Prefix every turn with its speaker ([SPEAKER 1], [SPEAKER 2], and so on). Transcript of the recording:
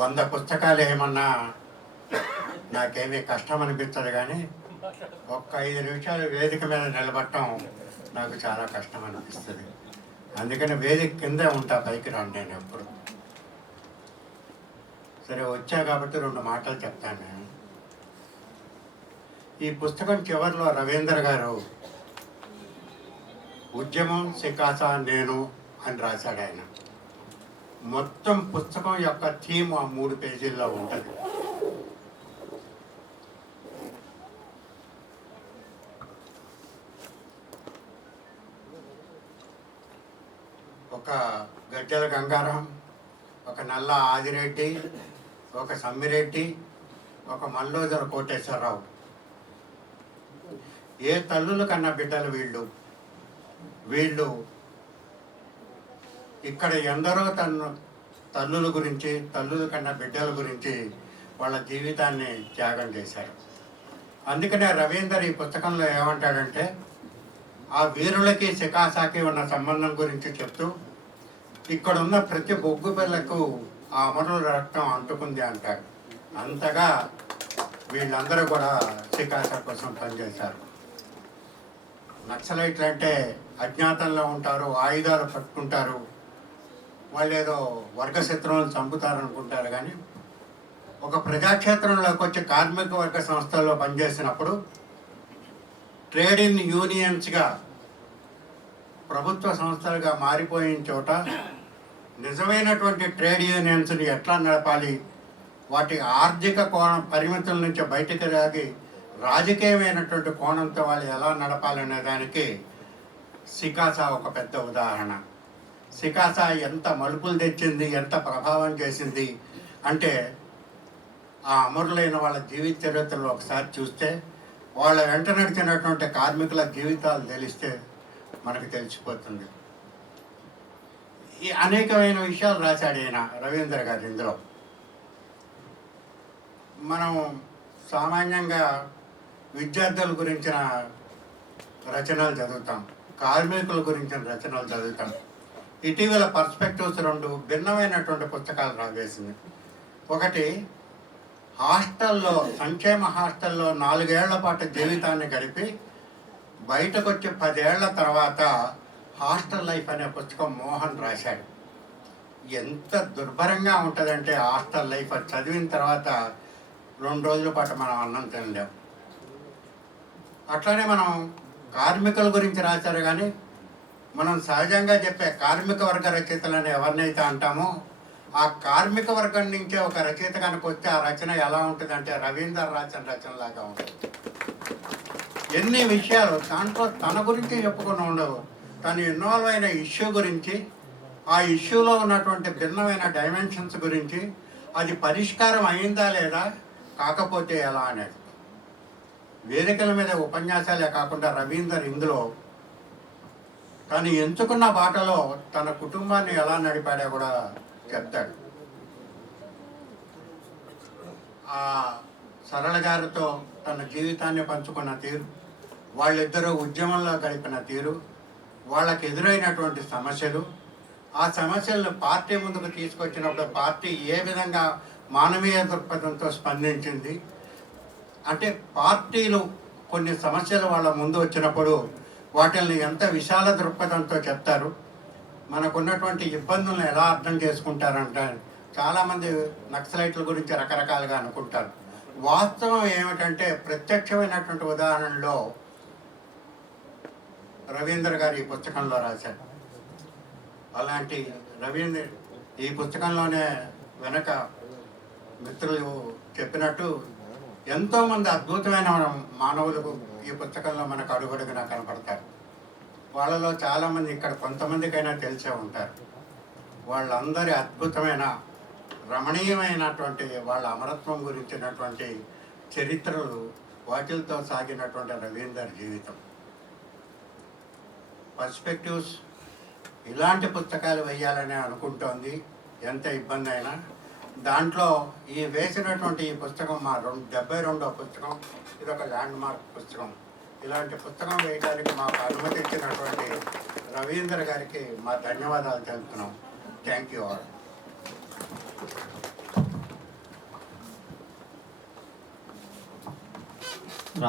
[SPEAKER 1] వంద పుస్తకాలు ఏమన్నా నాకేమీ కష్టం అనిపించదు కానీ ఒక్క ఐదు నిమిషాలు వేదిక మీద నిలబడటం నాకు చాలా కష్టం అనిపిస్తుంది. అందుకని వేదిక కిందే ఉంటా పైకి రాను నేను ఎప్పుడు. సరే వచ్చా కాబట్టి రెండు మాటలు చెప్తాను. నేను ఈ పుస్తకం చివరిలో రవీంద్ర గారు ఉద్యమం సికాస నేను అని రాశాడు ఆయన. మొత్తం పుస్తకం యొక్క థీమ్ ఆ మూడు పేజీల్లో ఉంటుంది. ఒక గడ్డెల గంగారం ఒక నల్ల ఆదిరెడ్డి ఒక సమ్మిరెడ్డి ఒక మల్లోజర కోటేశ్వరరావు. ఏ తల్లుల కన్నా బిడ్డలు వీళ్ళు? వీళ్ళు ఇక్కడ ఎందరో తను తల్లుల గురించి తల్లుల కన్నా బిడ్డల గురించి వాళ్ళ జీవితాన్ని త్యాగం చేశారు. అందుకనే రవీందర్ ఈ పుస్తకంలో ఏమంటాడంటే ఆ వీరులకి శికాసాకి ఉన్న సంబంధం గురించి చెప్తూ ఇక్కడ ఉన్న ప్రతి బొగ్గు పిల్లకు ఆ అమరుల రక్తం అంటుకుంది అంటాడు. అంతగా వీళ్ళందరూ కూడా శికాస కోసం పనిచేశారు. నక్సలైట్లు అంటే అజ్ఞాతంలో ఉంటారు ఆయుధాలు పట్టుకుంటారు వాళ్ళు ఏదో వర్గశత్రువులను చంపుతారనుకుంటారు కానీ ఒక ప్రజాక్షేత్రంలోకి వచ్చి కార్మిక వర్గ సంస్థల్లో పనిచేసినప్పుడు ట్రేడ్ ఇన్ యూనియన్స్గా ప్రభుత్వ సంస్థలుగా మారిపోయిన చోట నిజమైనటువంటి ట్రేడ్ యూనియన్స్ని ఎట్లా నడపాలి? వాటి ఆర్థిక కోణం పరిమితుల నుంచి బయటకు రాగి రాజకీయమైనటువంటి కోణంతో వాళ్ళు ఎలా నడపాలనే దానికి సికాసా ఒక పెద్ద ఉదాహరణ. సికాసా ఎంత మలుపులు తెచ్చింది ఎంత ప్రభావం చేసింది అంటే ఆ అమరులైన వాళ్ళ జీవిత చరిత్రలో ఒకసారి చూస్తే వాళ్ళ వెంట నడిచినటువంటి కార్మికుల జీవితాలు తెలిస్తే మనకు తెలిసిపోతుంది. ఈ అనేకమైన విషయాలు రాశాడు ఈయన రవీంద్ర గారు ఇందులో. మనం సామాన్యంగా విద్యార్థుల గురించిన రచనలు చదువుతాం కార్మికుల గురించిన రచనలు చదువుతాం. ఇటీవల పర్స్పెక్టివ్స్ రెండు భిన్నమైనటువంటి పుస్తకాలు రావేసింది. ఒకటి హాస్టల్లో సంక్షేమ హాస్టల్లో నాలుగేళ్ళ పాటు జీవితాన్ని గడిపి బయటకు వచ్చి పదేళ్ళ తర్వాత హాస్టల్ లైఫ్ అనే పుస్తకం మోహన్ రాశాడు. ఎంత దుర్భరంగా ఉంటుందంటే హాస్టల్ లైఫ్ అది చదివిన తర్వాత రెండు రోజుల పాటు మనం అన్నం తినలేం. అట్లానే మనం కార్మికుల గురించి రాశారు కానీ మనం సహజంగా చెప్పే కార్మిక వర్గ రచయితలని ఎవరినైతే అంటామో ఆ కార్మిక వర్గం నుంచే ఒక రచయిత కనుక వస్తే ఆ రచన ఎలా ఉంటుంది అంటే రవీందర్ రాసిన రచనలాగా ఉంటుంది. ఎన్ని విషయాలు దాంట్లో తన గురించి చెప్పుకుని ఉండవు. తను ఇన్వాల్వ్ అయిన ఇష్యూ గురించి ఆ ఇష్యూలో ఉన్నటువంటి భిన్నమైన డైమెన్షన్స్ గురించి అది పరిష్కారం అయిందా లేదా కాకపోతే ఎలా అనేది. వేదికల మీద ఉపన్యాసాలే కాకుండా రవీందర్ ఇందులో తను ఎంచుకున్న బాటలో తన కుటుంబాన్ని ఎలా నడిపాడో కూడా చెప్తాడు. ఆ సరళ గారితో తన జీవితాన్ని పంచుకున్న తీరు వాళ్ళిద్దరూ ఉద్యమంలో గడిపిన తీరు వాళ్ళకి ఎదురైనటువంటి సమస్యలు ఆ సమస్యలను పార్టీ ముందుకు తీసుకొచ్చినప్పుడు పార్టీ ఏ విధంగా మానవీయ దృక్పథంతో స్పందించింది అంటే పార్టీలు కొన్ని సమస్యలు వాళ్ళ ముందు వచ్చినప్పుడు వాటిని ఎంత విశాల దృక్పథంతో చెప్తారు? మనకున్నటువంటి ఇబ్బందులను ఎలా అర్థం చేసుకుంటారంటే చాలామంది నక్సలైట్ల గురించి రకరకాలుగా అనుకుంటారు. వాస్తవం ఏమిటంటే ప్రత్యక్షమైనటువంటి ఉదాహరణలో రవీంద్ర గారు ఈ పుస్తకంలో రాశారు. అలాంటి రవీంద్ర ఈ పుస్తకంలోనే వెనక మిత్రులు చెప్పినట్టు ఎంతోమంది అద్భుతమైన మానవులకు ఈ పుస్తకంలో మనకు అడుగడుగునా కనపడతారు. వాళ్ళలో చాలామంది ఇక్కడ కొంతమందికైనా తెలిసే ఉంటారు. వాళ్ళందరి అద్భుతమైన రమణీయమైనటువంటి వాళ్ళ అమరత్వం గురించినటువంటి చరిత్రలు వాటిలతో సాగినటువంటి రవీందర్ జీవితం. పర్స్పెక్టివ్స్ ఇలాంటి పుస్తకాలు వేయాలని అనుకుంటోంది. ఎంత ఇబ్బంది అయినా దాంట్లో ఈ వేసినటువంటి ఈ పుస్తకం మా రెండు డెబ్బై రెండో పుస్తకం ఇది ఒక ల్యాండ్ మార్క్ పుస్తకం. ఇలాంటి పుస్తకం వేయడానికి మాకు అనుమతి ఇచ్చినటువంటి రవీంద్ర గారికి మా ధన్యవాదాలు తెలుపుతున్నాం. Thank you all